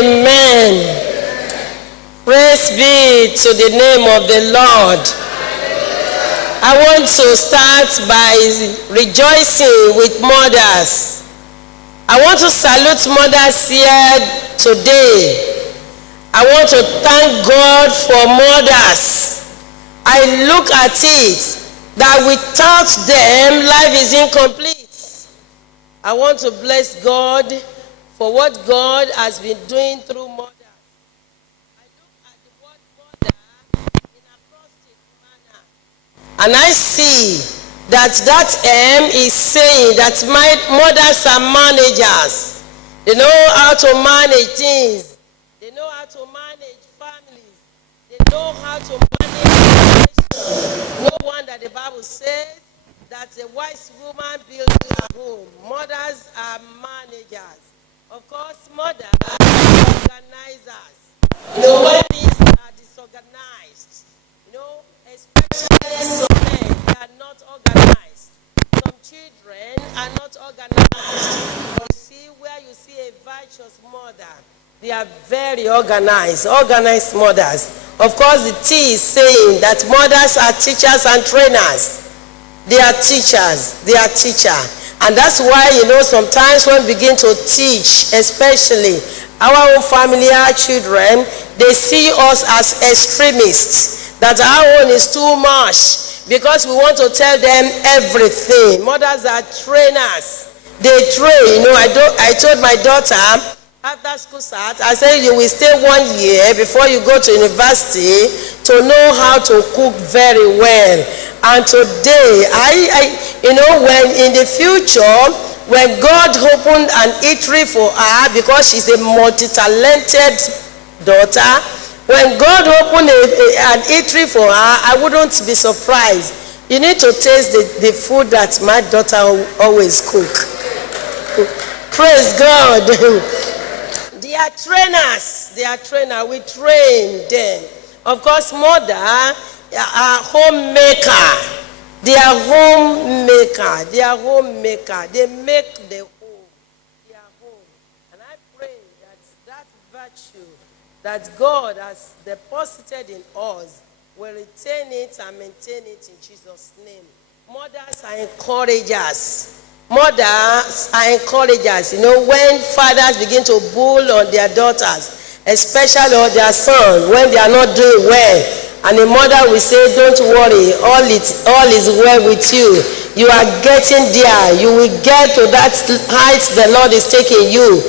Amen. Praise be to the name of the Lord. I want to start by rejoicing with mothers. I want to salute mothers here today. I want to thank God for mothers. I look at it that without them, life is incomplete. I want to bless God for what God has been doing through mothers. I look at the word mother in a acrostic manner, and I see that M is saying that my mothers are managers. They know how to manage things. They know how to manage families. They know how to manage relations. No wonder the Bible says that a wise woman builds her home. Mothers are managers. Of course, mothers are organizers. When things are disorganized, especially some men, they are not organized. Some children are not organized. You see, where you see a virtuous mother, they are very organized mothers. Of course, the T is saying that mothers are teachers and trainers. They are teachers. They are teacher. And that's why, sometimes when we begin to teach, especially our own family, our children, they see us as extremists, that our own is too much, because we want to tell them everything. Mothers are trainers. They train. I told my daughter, after school starts, I said, you will stay 1 year before you go to university to know how to cook very well. And today, when in the future, when God opened an eatery for her, because she's a multi-talented daughter, when God opened an eatery for her, I wouldn't be surprised. You need to taste the food that my daughter always cook. Praise God. They are trainers. They are trainers. We train them. Of course, mother are homemaker. They are homemaker. They are homemaker. They make the home. They are home. And I pray that virtue that God has deposited in us will retain it and maintain it in Jesus' name. Mothers are encouragers. Mothers are encouragers. When fathers begin to bull on their daughters, especially on their sons, when they are not doing well, and the mother will say, don't worry, all is well with you. You are getting there. You will get to that height the Lord is taking you.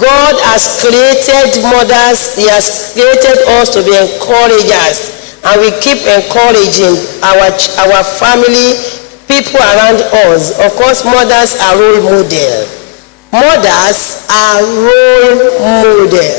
God has created mothers. He has created us to be encouragers. And we keep encouraging our family, people around us. Of course, mothers are role model. Mothers are role model.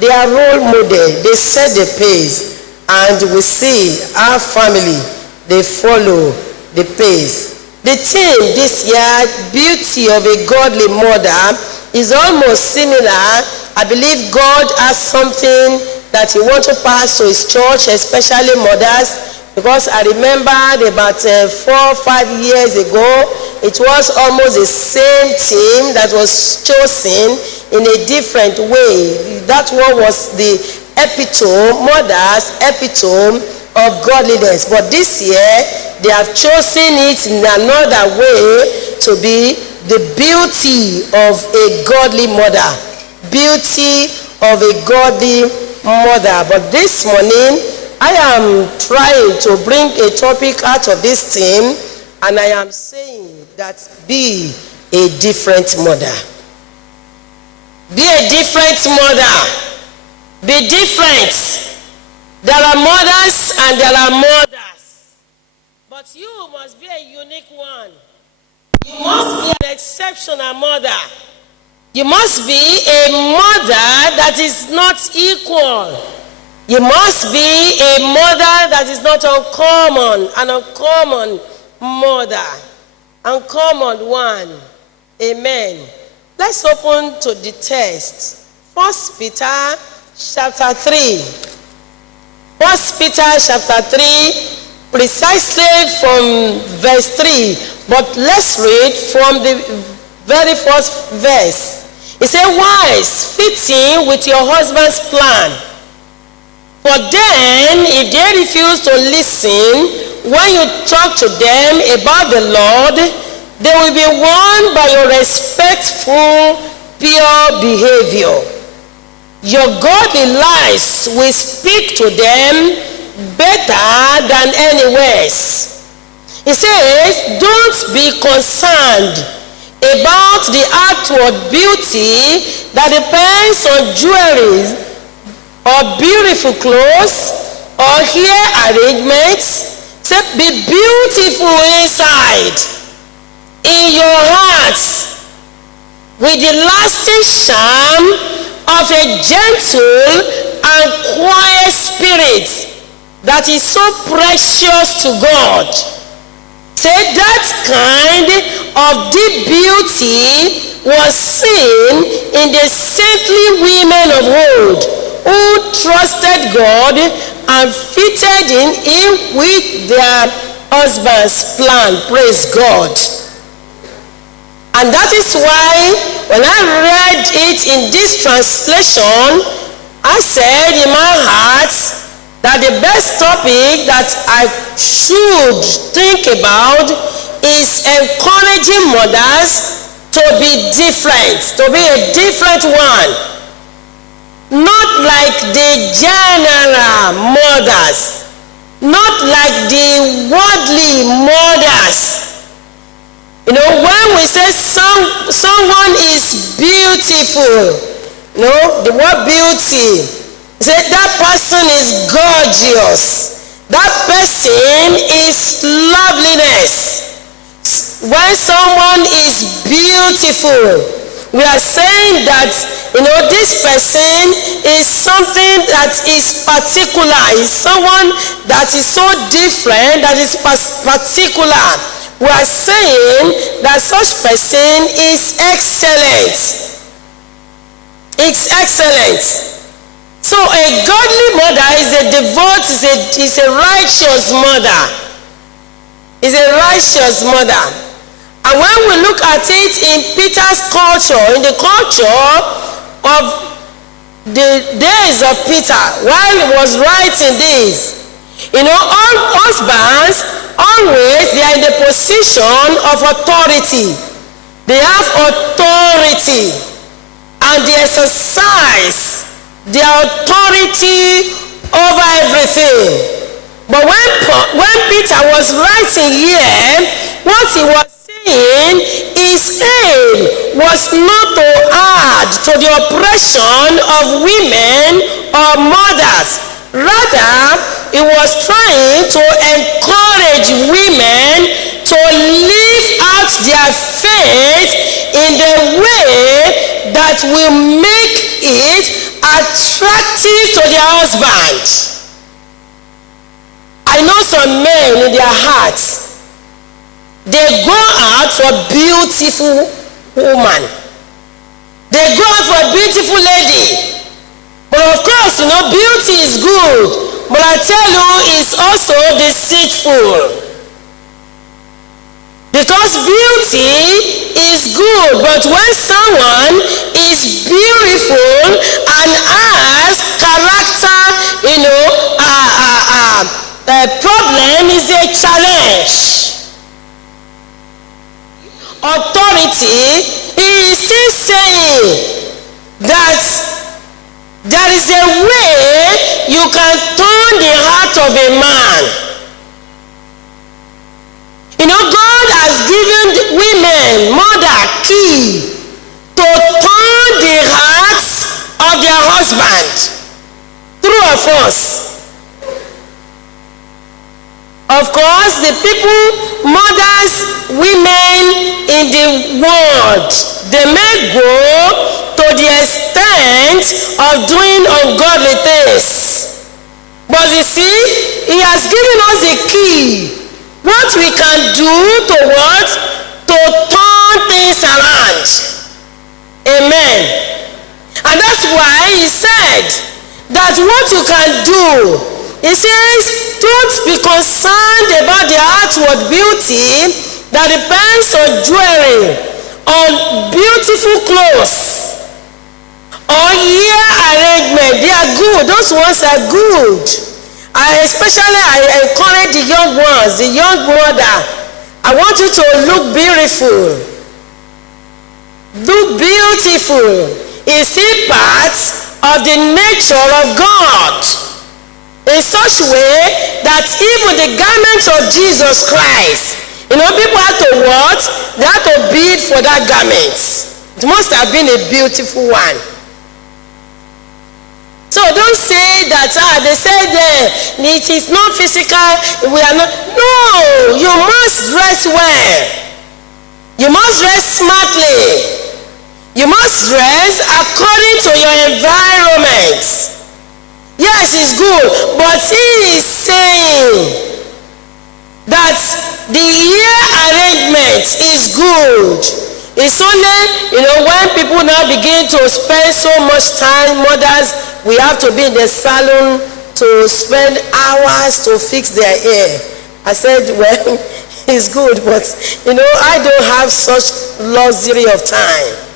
They are role model. They set the pace. And we see our family, they follow the pace. The theme this year, beauty of a godly mother, is almost similar. I believe God has something that he wants to pass to his church, especially mothers, because I remember about 4 or 5 years ago, it was almost the same theme that was chosen in a different way. That one was the epitome, mothers, epitome of godliness. But this year, they have chosen it in another way to be the beauty of a godly mother. Beauty of a godly mother. But this morning, I am trying to bring a topic out of this theme, and I am saying that be a different mother. Be a different mother. Be different. There are mothers and there are mothers. But you must be a unique one. You must be an exceptional mother. You must be a mother that is not equal. You must be a mother that is not uncommon, an uncommon mother. Uncommon one. Amen. Let's open to the text. 1 Peter chapter 3. 1 Peter chapter 3, precisely from verse 3. But let's read from the very first verse. He said, wives, fit in with your husband's plan. For then, if they refuse to listen when you talk to them about the Lord, they will be won by your respectful, pure behavior. Your godly lives will speak to them better than any words. He says, don't be concerned about the outward beauty that depends on jewelry or beautiful clothes or hair arrangements. Say, be beautiful inside, in your hearts, with the lasting charm of a gentle and quiet spirit that is so precious to God. Say, that kind of deep beauty was seen in the saintly women of old who trusted God and fitted in with their husband's plan. Praise God. And that is why when I read it in this translation, I said in my heart that the best topic that I should think about is encouraging mothers to be different, to be a different one. Not like the general mothers, not like the worldly mothers. You know, when we say someone is beautiful, you know, the word beauty, say that person is gorgeous, that person is loveliness. When someone is beautiful, we are saying that, you know, this person is something that is particular, is someone that is so different, that is particular. We are saying that such person is excellent. It's excellent. So a godly mother is a devout, is a righteous mother. Is a righteous mother. And when we look at it in Peter's culture, in the culture of the days of Peter, while he was writing this, you know, all husbands, always they are in the position of authority. They have authority and they exercise their authority over everything. But when Peter was writing here, what he was his aim was not to add to the oppression of women or mothers. Rather, he was trying to encourage women to live out their faith in the way that will make it attractive to their husband. I know some men in their hearts, they go out for beautiful woman. They go out for a beautiful lady. But of course, you know, beauty is good. But I tell you, it's also deceitful. Because beauty is good. But when someone is beautiful and has character, you know, a problem is a challenge. Authority, he is still saying that there is a way you can turn the heart of a man. You know, God has given women mother key to turn the hearts of their husband through a force. Of course, the people, mothers, women in the world, they may go to the extent of doing ungodly things. But you see, he has given us the key. What we can do to what? To turn things around. Amen. And that's why he said that what you can do, he says, don't be concerned about the outward beauty that depends on jewelry, on beautiful clothes, They are good. Those ones are good. I encourage the young ones, the young mother. I want you to look beautiful. Look beautiful. Is still part of the nature of God. In such a way that even the garment of Jesus Christ, people have to what? They have to bid for that garment. It must have been a beautiful one. So don't say that, they said it is not physical, we are not. No, you must dress well. You must dress smartly. You must dress according to your environment. Yes, it's good, but he is saying that the hair arrangement is good. It's only, when people now begin to spend so much time, mothers, we have to be in the salon to spend hours to fix their hair. I said, well, it's good, but, I don't have such luxury of time.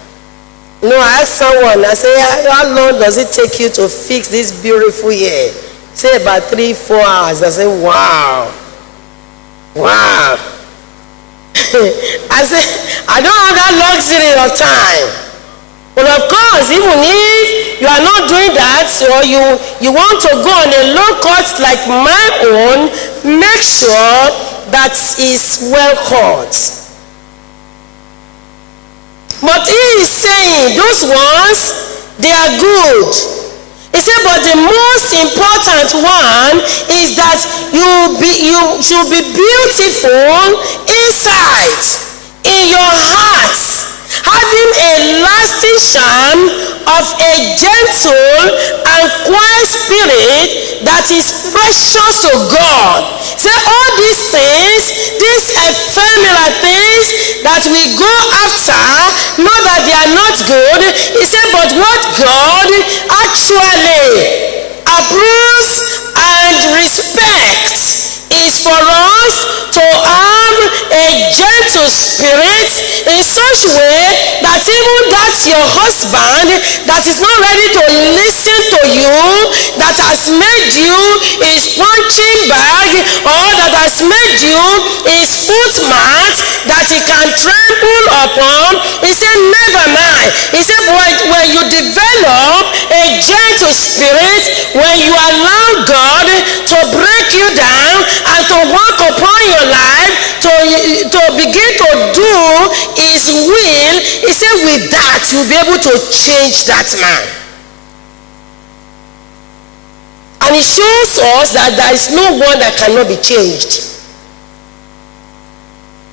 I asked someone, I said, how long does it take you to fix this beautiful hair? Say about 3-4 hours. I said, wow. I said, I don't have that luxury of time. But of course, even if you are not doing that, or you want to go on a low cut like my own, make sure that is well cut. But he is saying those ones, they are good. He said, but the most important one is that you should be beautiful inside, in your heart, having a lasting charm of a gentle and quiet spirit that is precious to God. Say all these things, these ephemeral things that we go after, not that they are not good. He said, but what God actually approves and respects is for us to have a gentle spirit in such a way that even that your husband that is not ready to listen to you, that has made you his punching bag, or that has made you his footmat that he can trample upon, he said, never mind. He said, when you develop a gentle spirit, when you allow God to break you down and to work upon your life, to begin to do his will, he said, with that you'll be able to change that man. And it shows us that there is no one that cannot be changed.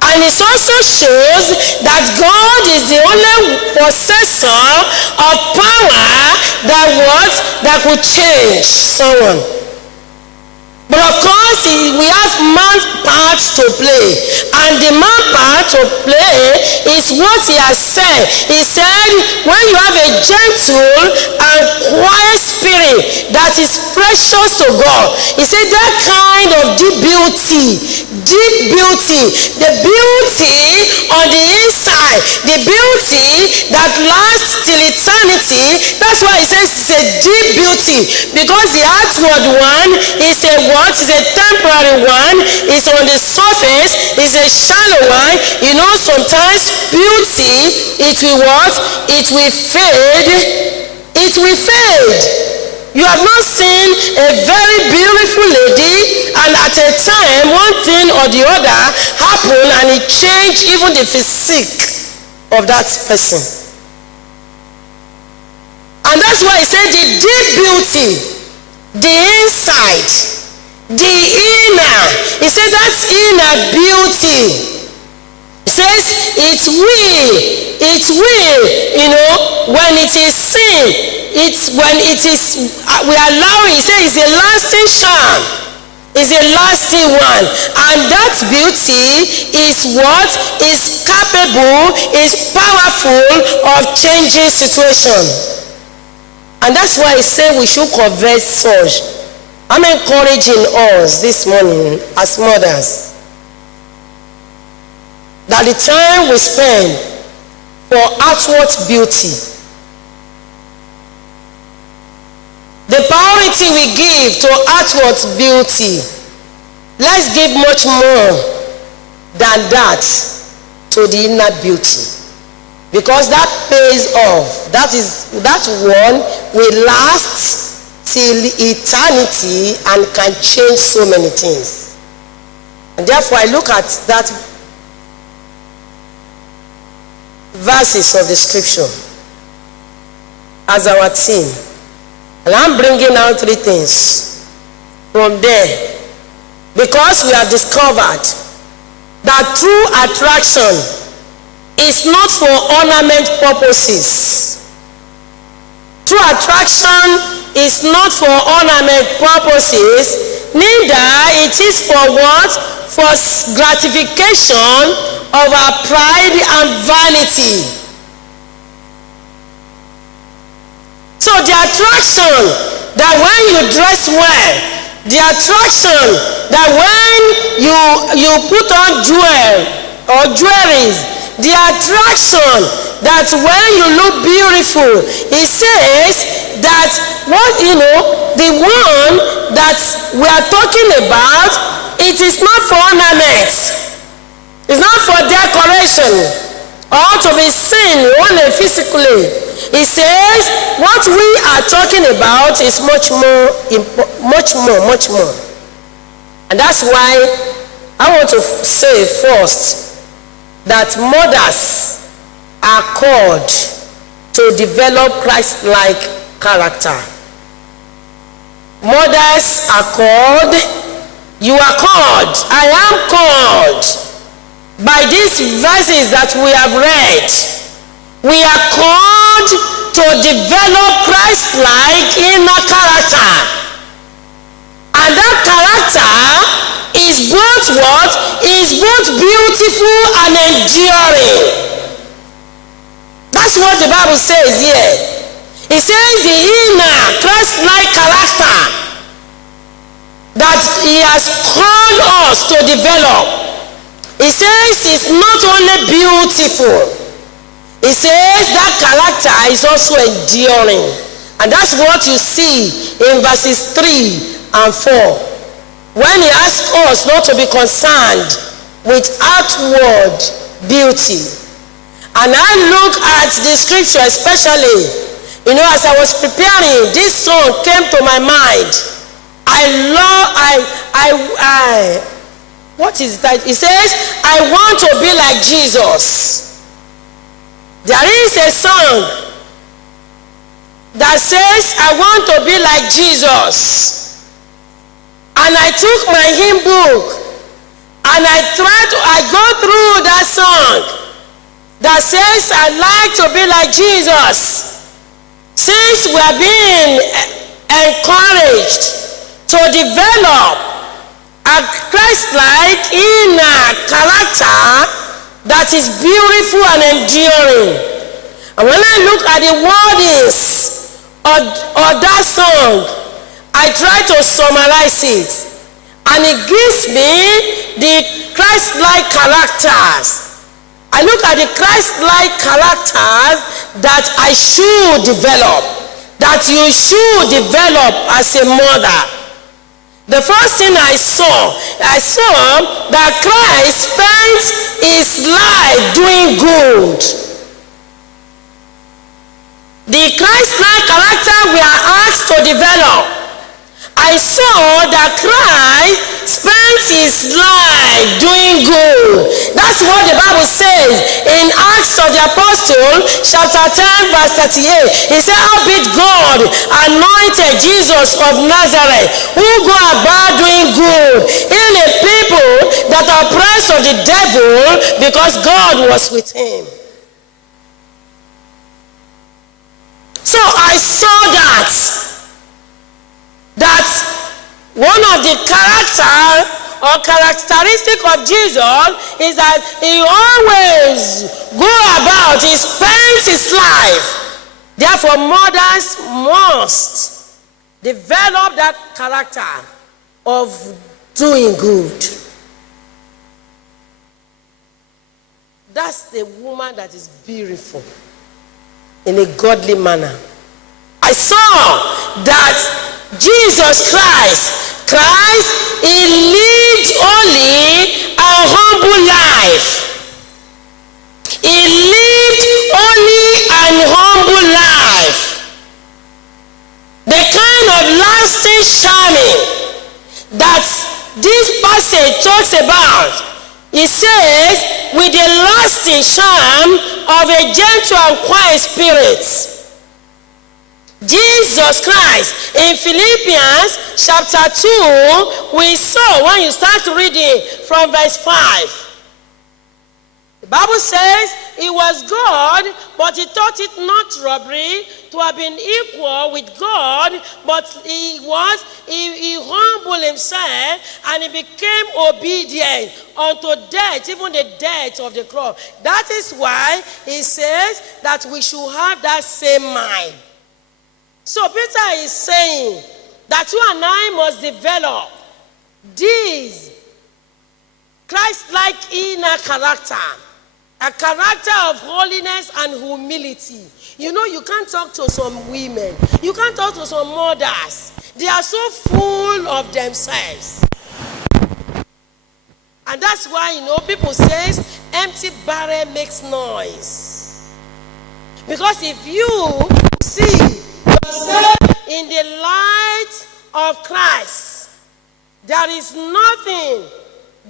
And it also shows that God is the only possessor of power that could change someone. But of course, we have man's part to play. And the man's part to play is what he has said. He said, when you have a gentle and quiet spirit that is precious to God, he said that kind of deep beauty, the beauty on the inside, the beauty that lasts till eternity. That's why he says it's a deep beauty, because the outward one is a what? Is a temporary one. It's on the surface. It's a shallow one. Sometimes beauty, it will what? It will fade. It will fade. You have not seen a very beautiful lady and at a time one thing or the other happened and it changed even the physique of that person. And that's why he said the deep beauty, the inside, the inner. He said that's inner beauty. He says it will, when it is seen, when it is, we allow it. He says it's a lasting charm. It's a lasting one. And that beauty is what is capable, is powerful of changing situation. And that's why he said we should covet such. I'm encouraging us this morning as mothers that the time we spend for outward beauty, the priority we give to outward beauty, let's give much more than that to the inner beauty, because that pays off. That one will last till eternity and can change so many things. And therefore I look at that verses of the scripture as our theme, and I'm bringing out 3 things from there, because we have discovered that true attraction is not for ornament purposes. True attraction is not for ornament purposes, neither it is for what? For gratification of our pride and vanity. So the attraction that when you dress well, the attraction that when you put on jewelries, the attraction that when you look beautiful, it says that the one that we are talking about, it is not for ornaments, it's not for decoration or to be seen only physically. It says what we are talking about is much more. And that's why I want to say first that mothers are called to develop Christ-like character. Mothers are called, you are called, I am called. By these verses that we have read, we are called to develop Christ-like inner character. And that character is both what? Is both beautiful and enduring. That's what the Bible says here. It says the inner Christ-like character that he has called us to develop. It says it's not only beautiful, it says that character is also enduring. And that's what you see in verses 3 and 4. When he asks us not to be concerned with outward beauty. And I look at the scripture especially, as I was preparing, this song came to my mind. What is that? It says, I want to be like Jesus. There is a song that says, I want to be like Jesus. And I took my hymn book and I go through that song that says, I like to be like Jesus. Since we are being encouraged to develop a Christ-like inner character that is beautiful and enduring. And when I look at the wordings of that song, I try to summarize it. And it gives me the Christ-like characters. I look at the Christ-like characters that I should develop, that you should develop as a mother. The first thing I saw that Christ spent his life doing good. The Christ-like character we are asked to develop. I saw that Christ spent his life doing good. That's what the Bible says in Acts of the Apostles, chapter 10, verse 38. He said, howbeit God anointed Jesus of Nazareth, who go about doing good, healing the people that are oppressed of the devil, because God was with him. So I saw that one of the characteristic of Jesus is that he always go about, he spends his life. Therefore, mothers must develop that character of doing good. That's the woman that is beautiful in a godly manner. I I saw that Jesus Christ, he lived only a humble life. He lived only an humble life. The kind of lasting charming that this passage talks about, it says, with the lasting charm of a gentle and quiet spirit. Jesus Christ, in Philippians chapter 2, we saw when you start reading from verse 5. The Bible says he was God, but he thought it not robbery to have been equal with God, but he humbled himself and he became obedient unto death, even the death of the cross. That is why he says that we should have that same mind. So Peter is saying that you and I must develop this Christ-like inner character. A character of holiness and humility. You know, you can't talk to some women. You can't talk to some mothers. They are so full of themselves. And that's why, you know, people say empty barrel makes noise. Because if you see yourself in the light of Christ, there is nothing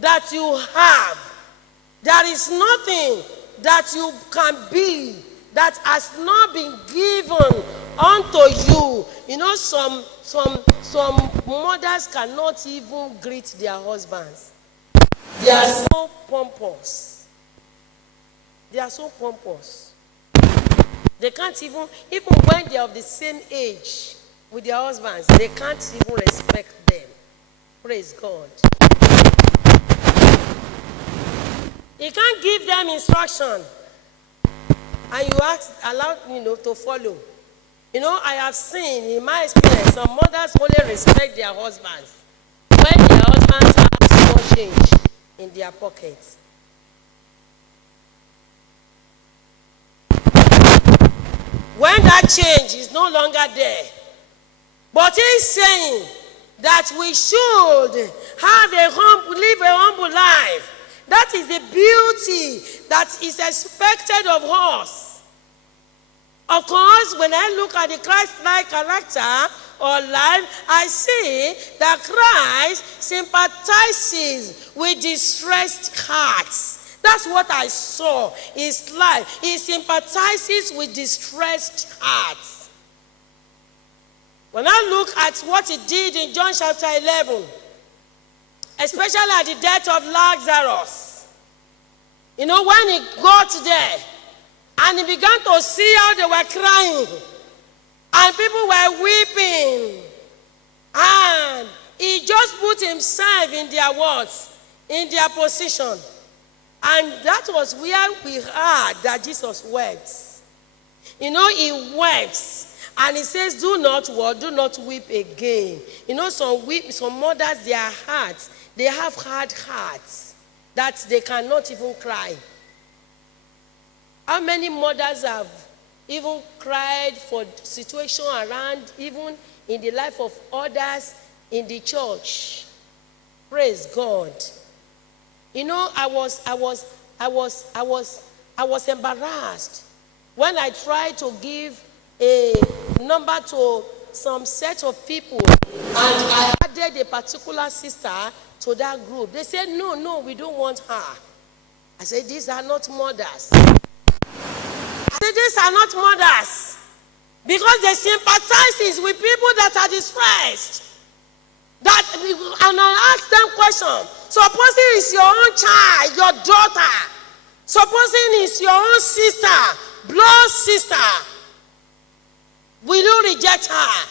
that you have. There is nothing that you can be that has not been given unto you. You know, some mothers cannot even greet their husbands. They are so pompous. They are so pompous. They can't even when they are of the same age with their husbands, they can't even respect them. Praise God. You can't give them instruction and you allow to follow. You know, I have seen in my experience some mothers only respect their husbands when their husbands have small change in their pockets. When that change is no longer there. But he's saying that we should live a humble life. That is the beauty that is expected of us. Of course, when I look at the Christ-like character or life, I see that Christ sympathizes with distressed hearts. That's what I saw. His life. He sympathizes with distressed hearts. When I look at what he did in John chapter 11, especially at the death of Lazarus. You know, when he got there and he began to see how they were crying and people were weeping, and he just put himself in their words, in their position. And that was where we heard that Jesus wept. You know, he wept. And he says, do not weep again. You know, some mothers, their hearts, they have hard hearts that they cannot even cry. How many mothers have even cried for situation around, even in the life of others in the church? Praise God. You know, I was embarrassed when I tried to give a number to some set of people, and I added a particular sister to that group. They said, no, we don't want her. I said, these are not mothers. I said, these are not mothers. Because they sympathize with people that are distressed. And I asked them questions. Supposing it's your own child, your daughter. Supposing it's your own sister, blood sister. Will you reject her?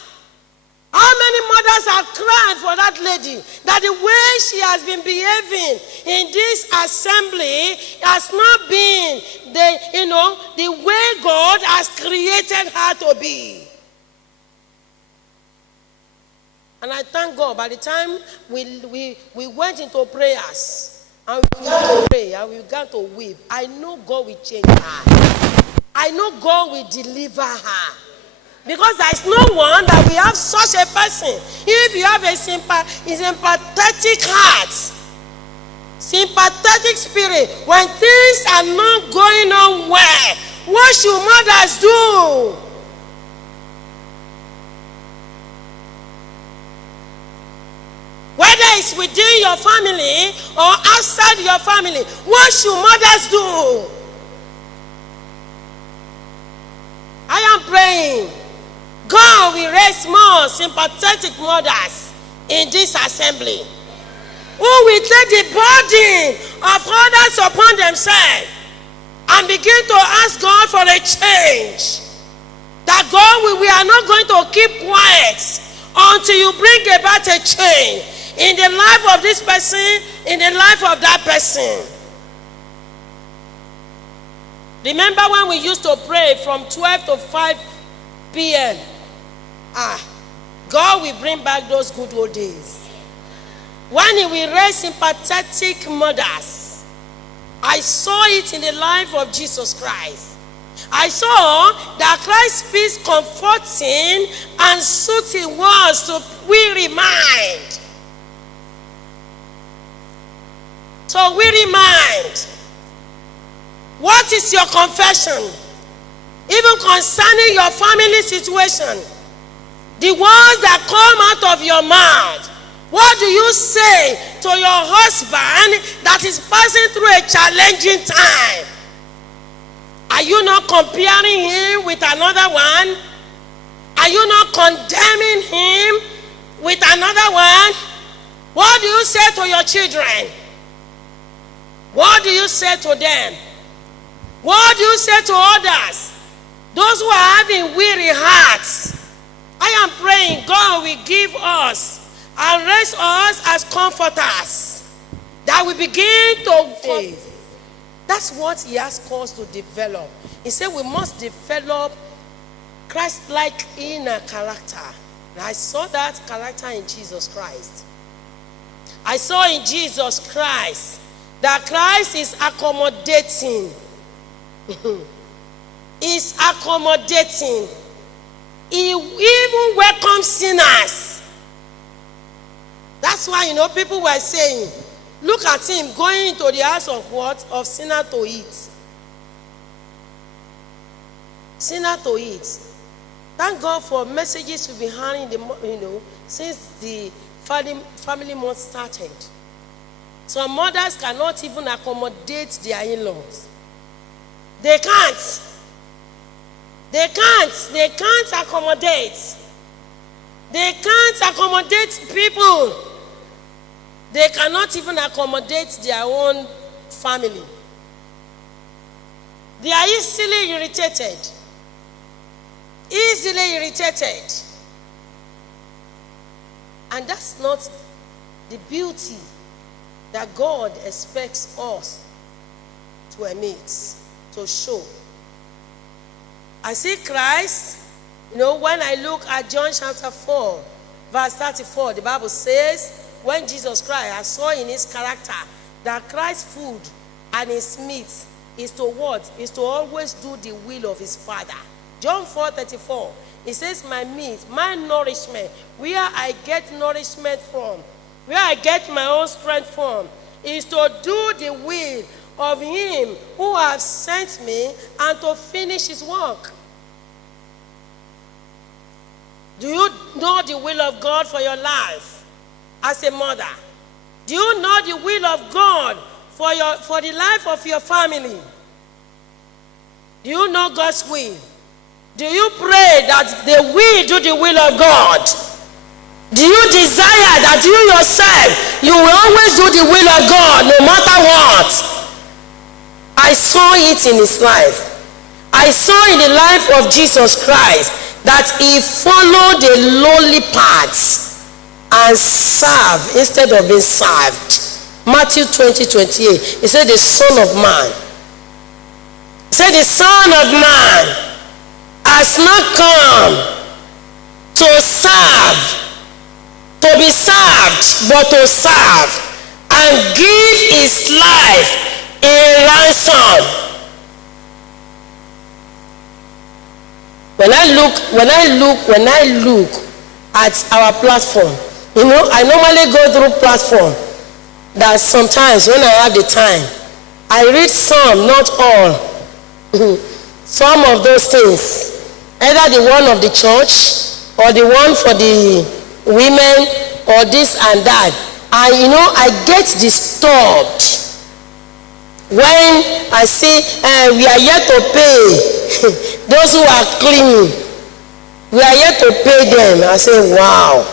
How many mothers have cried for that lady that the way she has been behaving in this assembly has not been the way God has created her to be? And I thank God, by the time we went into prayers and we began to pray and we began to weep, I know God will change her. I know God will deliver her. Because there is no one that we have such a person. If you have a sympathetic heart, sympathetic spirit, when things are not going on well, what should mothers do? Whether it's within your family or outside your family, what should mothers do? I am praying God will raise more sympathetic mothers in this assembly who will take the burden of others upon themselves and begin to ask God for a change. That God, we are not going to keep quiet until you bring about a change in the life of this person, in the life of that person. Remember when we used to pray from 12 to 5 p.m.? God will bring back those good old days. When He will raise sympathetic mothers. I saw it in the life of Jesus Christ. I saw that Christ speaks comforting and soothing words to weary mind. So weary mind, what is your confession? Even concerning your family situation, the words that come out of your mouth, what do you say to your husband that is passing through a challenging time? Are you not comparing him with another one? Are you not condemning him with another one? What do you say to your children? What do you say to them? What do you say to others? Those who are having weary hearts. I am praying God will give us and raise us as comforters, that we begin to faith. That's what He has caused us to develop. He said we must develop Christ-like inner character. And I saw that character in Jesus Christ. I saw in Jesus Christ that Christ is accommodating. Is accommodating. He even welcomes sinners. That's why, people were saying, look at him going into the house of what? Of sinner to eat. Sinner to eat. Thank God for messages we've been hearing, since the family month started. Some mothers cannot even accommodate their in-laws. They can't. They can't accommodate. They can't accommodate people. They cannot even accommodate their own family. They are easily irritated. Easily irritated. And that's not the beauty that God expects us to emit, to show. I see Christ, when I look at John chapter 4, verse 34, the Bible says, when Jesus Christ, I saw in his character that Christ's food and his meat is to what? Is to always do the will of his Father. John 4:34, it says, my meat, my nourishment, where I get nourishment from, where I get my own strength from, is to do the will of him who has sent me and to finish his work. Do you know the will of God for your life as a mother? Do you know the will of God for the life of your family? Do you know God's will? Do you pray that they will do the will of God? Do you desire that you yourself, you will always do the will of God no matter what? I saw it in his life. I saw in the life of Jesus Christ that he followed the lowly paths and served instead of being served. Matthew 20:28. He said the Son of Man. He said the Son of Man has not come to serve, to be served, but to serve and give his life a ransom. When I look at our platform, I normally go through platform that sometimes when I have the time, I read some, not all. Some of those things, either the one of the church or the one for the women or this and that. And I get disturbed when I see we are yet to pay those who are cleaning. We are yet to pay them. I say, wow.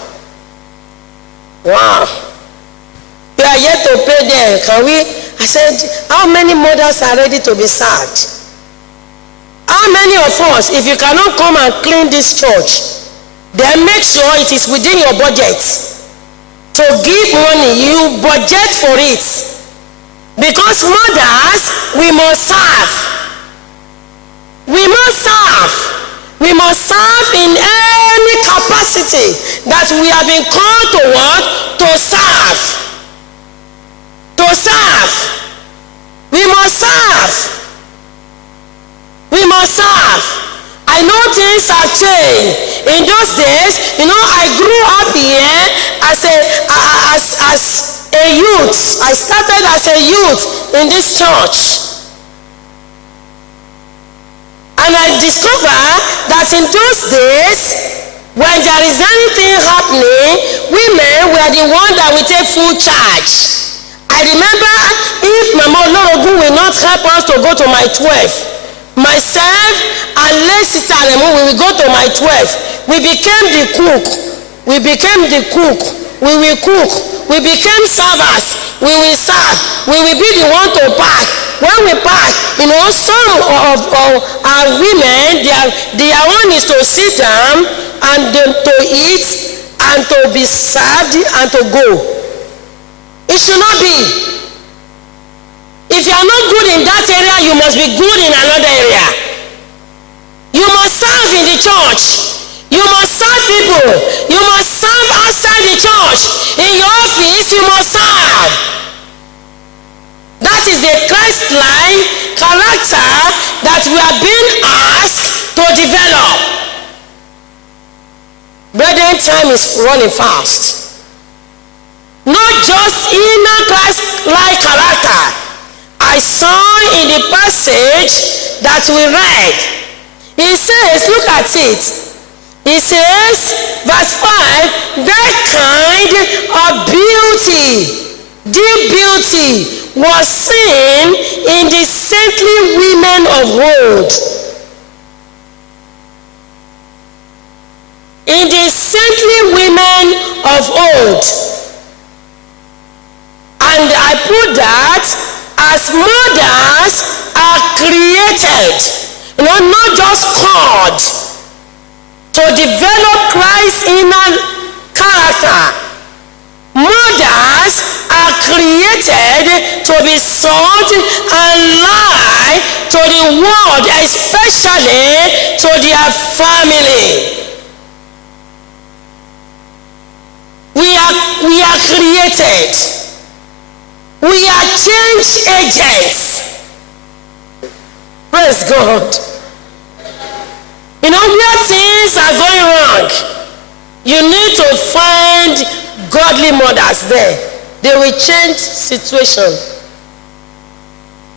We are yet to pay them. Can we? I said, how many mothers are ready to be served? How many of us, if you cannot come and clean this church, then make sure it is within your budget. To give money, you budget for it. Because mothers, we must serve. We must serve. We must serve in any capacity that we have been called to what? To serve. To serve. We must serve. We must serve. I know things have changed. In those days, I grew up here as a youth. I started as a youth in this church. And I discovered that in those days, when there is anything happening, women were the ones that will take full charge. I remember if Mama Olorogun will not help us to go to my 12, myself and late Sister Alemu, we will go to my 12. We became the cook. We became the cook. We will cook. We became servers. We will serve. We will be the one to pack. When we pack, some of our women, their own is to sit down and to eat and to be served and to go. It should not be. If you are not good in that area, you must be good in another area. You must serve in the church. You must serve people. You must serve outside the church. In your office, you must serve. That is the Christ-like character that we are being asked to develop. Brethren, time is running fast. Not just inner Christ-like character. I saw in the passage that we read. It says, look at it. It says, verse 5, that kind of beauty, deep beauty, was seen in the saintly women of old. In the saintly women of old. And I put that as mothers are created, not just called to develop Christ's inner character. Mothers are created to be salt and light to the world, especially to their family. We are created. We are change agents. Praise God. Where things are going wrong, you need to find godly mothers there. They will change situation.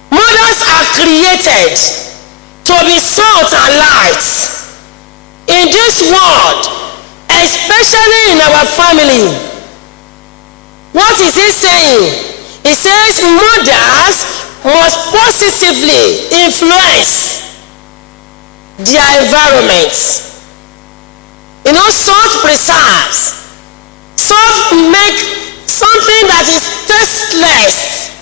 Mothers are created to be salt and light in this world, especially in our family. What is he saying? He says mothers must positively influence their environment. Salt preserves. Salt make something that is tasteless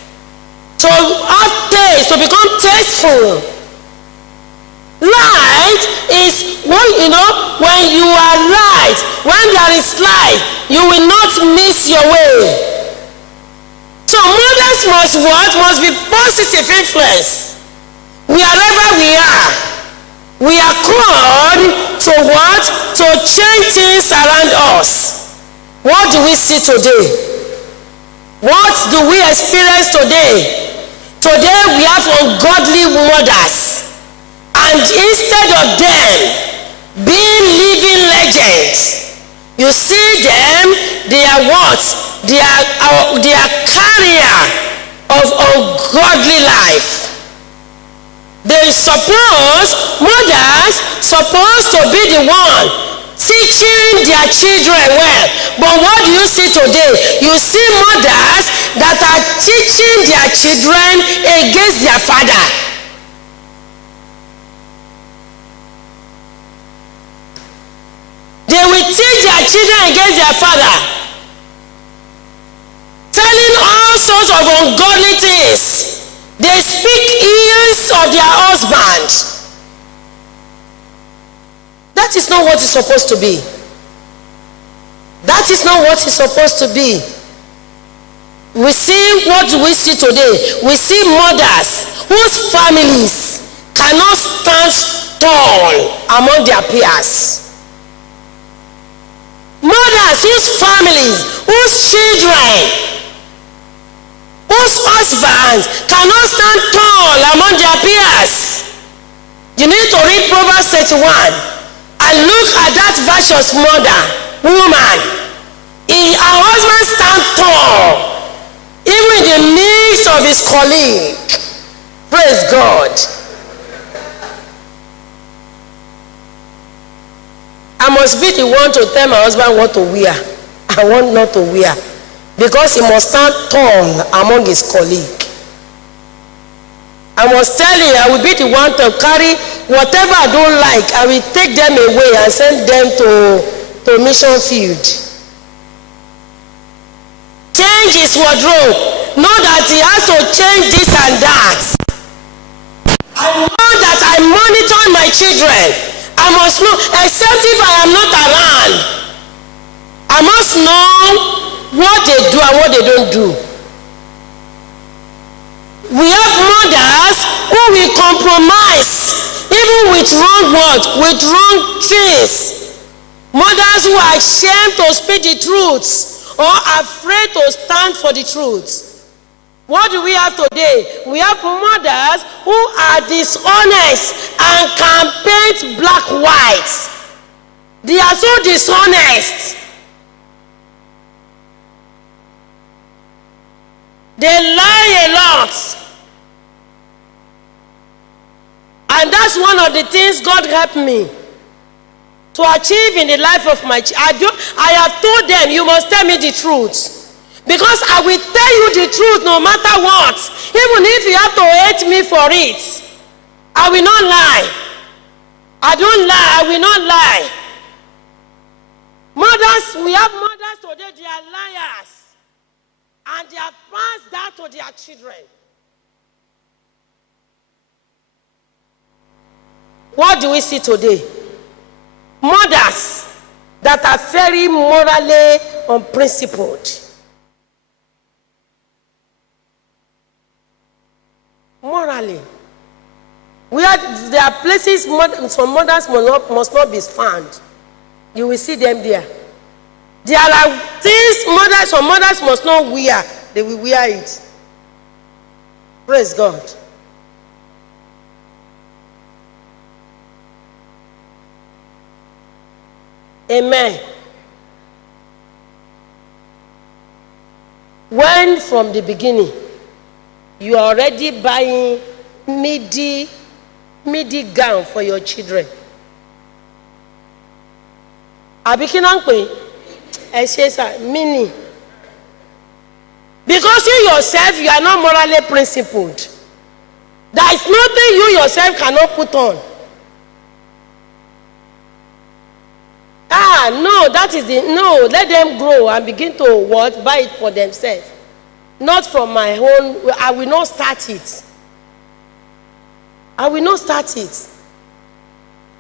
to have taste, to become tasteful. Light is when you are light, when there is light, you will not miss your way. So mothers must be positive influence wherever we are. We are called to what? To change things around us. What do we see today? What do we experience today? Today we have ungodly mothers. And instead of them being living legends. You see them, they are what? They are carrier of ungodly life. They mothers supposed to be the one teaching their children well. But what do you see today? You see mothers that are teaching their children against their father. They will teach their children against their father, telling all sorts of ungodly things. They speak ills of their husband. That is not what it's supposed to be. That is not what it's supposed to be. We see, what do we see today? We see mothers whose families cannot stand tall among their peers. Mothers whose families, whose children, whose husbands cannot stand tall among their peers. You need to read Proverbs 31 and look at that virtuous woman. Her husband stand tall, even in the midst of his colleague. Praise God. I must be the one to tell my husband what to wear and what not to wear, because he must stand tall among his colleague. I must tell you, I will be the one to carry whatever I don't like. I will take them away and send them to mission field. Change his wardrobe. Know that he has to change this and that. I know that I monitor my children. I must know, except if I am not around, I must know what they do and what they don't do. We have mothers who will compromise even with wrong words, with wrong things. Mothers who are ashamed to speak the truth or afraid to stand for the truth. What do we have today? We have mothers who are dishonest and can paint black white. They are so dishonest. They lie a lot. And that's one of the things God helped me to achieve in the life of my children. I have told them, you must tell me the truth. Because I will tell you the truth no matter what. Even if you have to hate me for it. I will not lie. I don't lie. I will not lie. Mothers, we have mothers today, they are liars. And they have passed that to their children. What do we see today? Mothers that are very morally unprincipled. Morally. There are places some mothers must not be found. You will see them there. There are things some mothers must not wear. They will wear it. Praise God. Amen. When from the beginning you are already buying midi gown for your children. Abikinanpe, mini. Because you yourself, you are not morally principled. There is nothing you yourself cannot put on. No, let them grow and begin to buy it for themselves. Not from my own, I will not start it. I will not start it.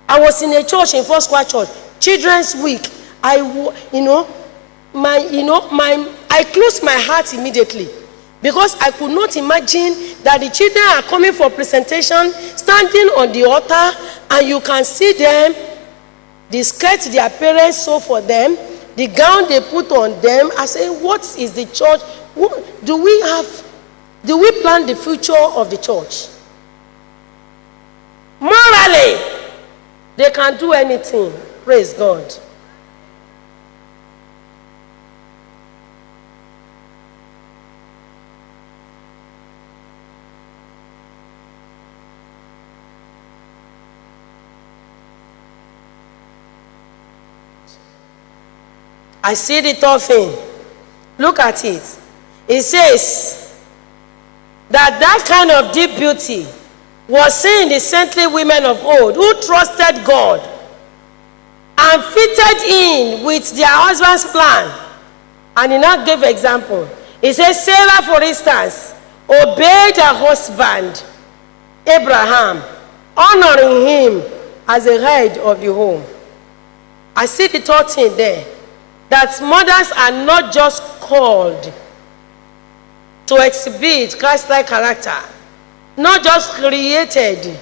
I was in a church, in First Square Church, Children's Week. I closed my heart immediately because I could not imagine that the children are coming for presentation, standing on the altar, and you can see them, the skirt their parents sew for them, the gown they put on them. I say, what is the church? Do we plan the future of the church? Morally, They can do anything. Praise God. I see the third thing. Look at it. It says that kind of deep beauty was seen in the saintly women of old who trusted God and fitted in with their husband's plan. And he now gave example. He says Sarah, for instance, obeyed her husband, Abraham, honoring him as the head of the home. I see the third thing there. That mothers are not just called to exhibit Christ-like character, not just created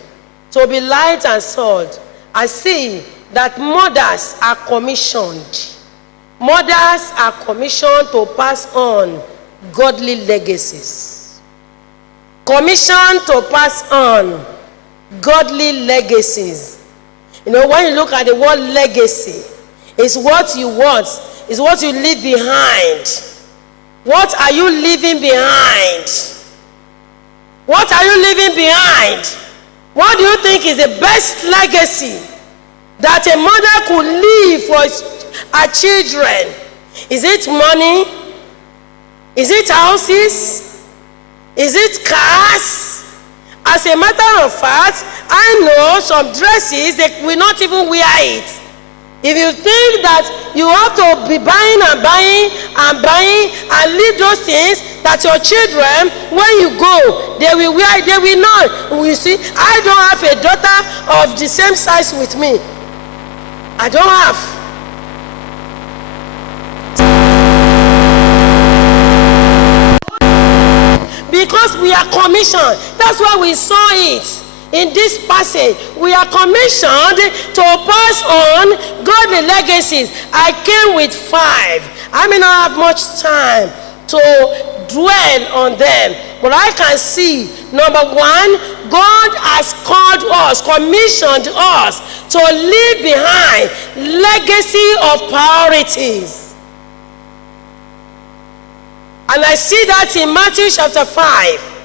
to be light and salt. I see that mothers are commissioned. Mothers are commissioned to pass on godly legacies. Commissioned to pass on godly legacies. You know, when you look at the word legacy, it's what you want. Is what you leave behind. What are you leaving behind? What are you leaving behind? What do you think is the best legacy that a mother could leave for her children? Is it money? Is it houses? Is it cars? As a matter of fact, I know some dresses, they will not even wear it. If you think that you have to be buying and buying and buying and leave those things, that your children, when you go, they will wear it, they will not. You see, I don't have a daughter of the same size with me. I don't have. Because we are commissioned. That's why we saw it. In this passage, we are commissioned to pass on godly legacies. I came with 5. I may not have much time to dwell on them, but I can see, number 1, God has called us, commissioned us to leave behind legacy of priorities. And I see that in Matthew chapter 5.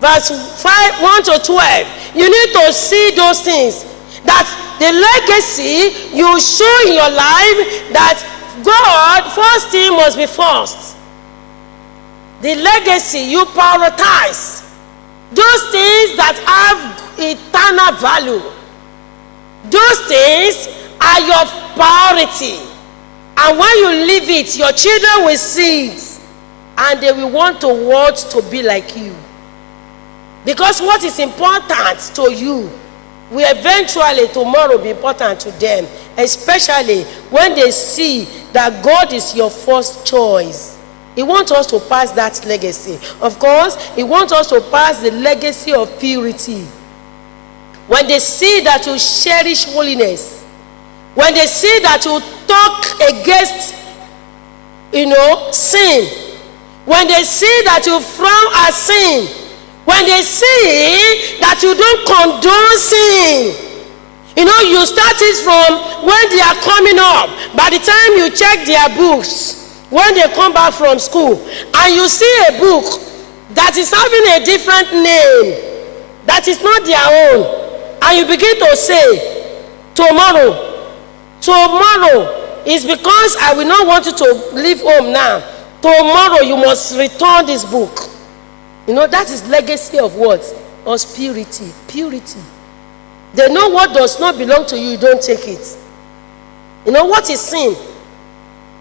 Verse 1 to 12. You need to see those things. That the legacy you show in your life, that God, first thing must be first. The legacy you prioritize. Those things that have eternal value. Those things are your priority. And when you leave it, your children will see it. And they will want to be like you. Because what is important to you will eventually tomorrow be important to them, especially when they see that God is your first choice. He wants us to pass that legacy. Of course, He wants us to pass the legacy of purity. When they see that you cherish holiness, when they see that you talk against, sin, when they see that you frown at sin, when they see that you don't condone sin, you start it from when they are coming up. By the time you check their books, when they come back from school, and you see a book that is having a different name, that is not their own, and you begin to say, tomorrow is because I will not want you to leave home now. Tomorrow you must return this book. That is legacy of what? Of purity. Purity. They know what does not belong to you, you don't take it. What is sin?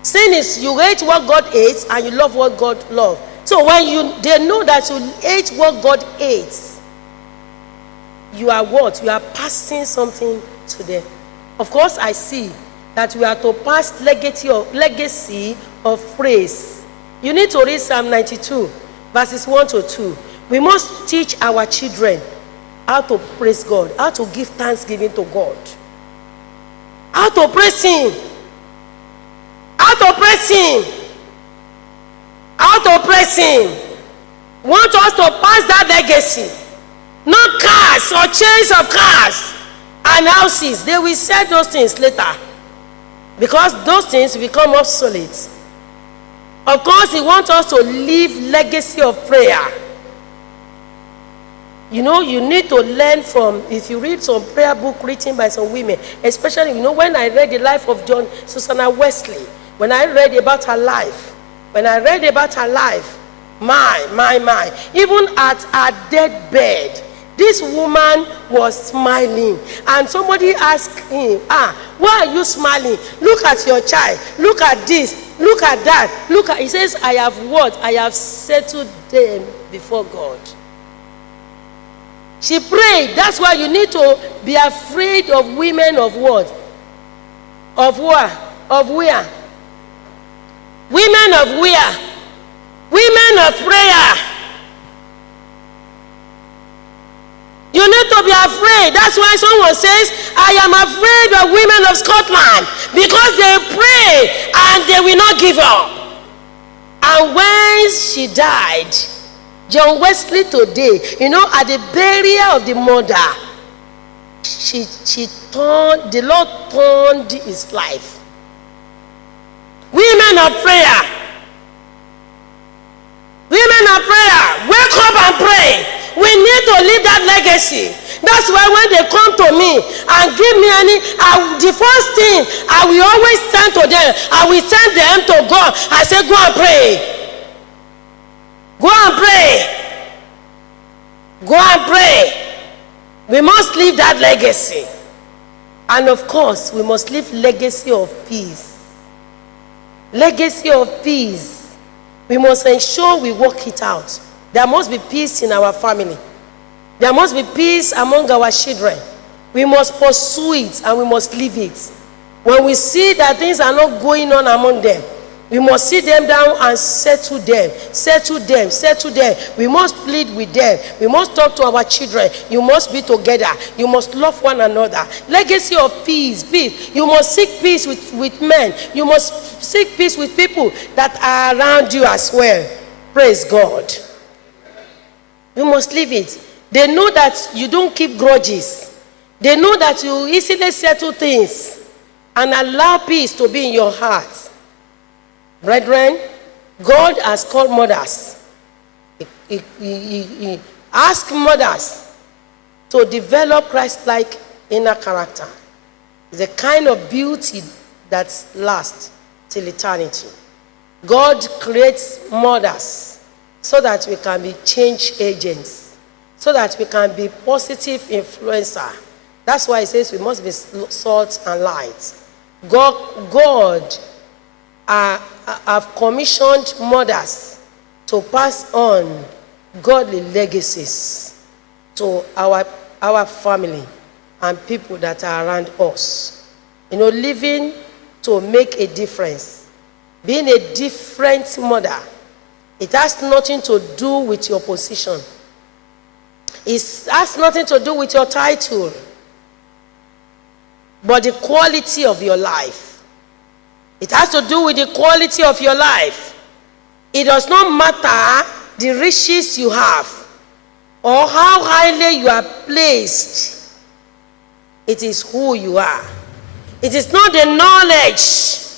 Sin is you hate what God hates and you love what God loves. So when they know that you hate what God hates, you are what? You are passing something to them. Of course, I see that we are to pass legacy of praise. You need to read Psalm 92. Verses 1 to 2. We must teach our children how to praise God, how to give thanksgiving to God, how to praise Him, how to praise Him, how to praise Him. Want us to pass that legacy. Not cars or chains of cars. and houses. They will sell those things later because those things become obsolete. Of course, he wants us to leave legacy of prayer. You know, you need to learn from, if you read some prayer book written by some women, especially, you know, when I read the life of Susanna Wesley, when I read about her life, my, even at her deathbed, this woman was smiling. And somebody asked him, why are you smiling? Look at your child. Look at this. Look at that. He says, I have what? I have settled them before God. She prayed. That's why you need to be afraid of women of what? Of what? Of where? Women of where? Women of prayer. You need to be afraid. That's why someone says, I am afraid of women of Scotland because they pray and they will not give up. And when she died, John Wesley today, you know, at the burial of the mother, the Lord turned his life. Women of prayer. Women of prayer, wake up and pray. We need to leave that legacy. That's why when they come to me and give me the first thing I will always send to them, I will send them to God. I say, go and pray. Go and pray. Go and pray. We must leave that legacy. And of course, we must leave legacy of peace. Legacy of peace. We must ensure we work it out. There must be peace in our family. There must be peace among our children. We must pursue it and we must live it. When we see that things are not going on among them, we must sit them down and settle them. We must plead with them. We must talk to our children. You must be together. You must love one another. Legacy of peace. You must seek peace with men. You must seek peace with people that are around you as well. Praise God. You must live it. They know that you don't keep grudges. They know that you easily settle things and allow peace to be in your heart. Brethren, God has called mothers. He asked mothers to develop Christ-like inner character. It's a kind of beauty that lasts till eternity. God creates mothers so that we can be change agents, so that we can be positive influencer. That's why it says we must be salt and light. God have commissioned mothers to pass on godly legacies to our family and people that are around us. You know, living to make a difference. Being a different mother. It has nothing to do with your position. It has nothing to do with your title. But the quality of your life. It has to do with the quality of your life. It does not matter the riches you have or how highly you are placed. It is who you are. It is not the knowledge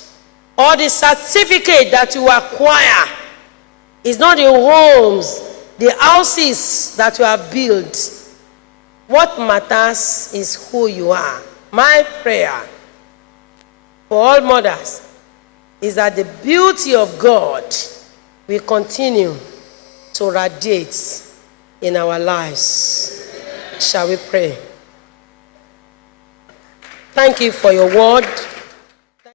or the certificate that you acquire. It's not the homes, the houses that you have built. What matters is who you are. My prayer for all mothers is that the beauty of God will continue to radiate in our lives. Shall we pray? Thank you for your word.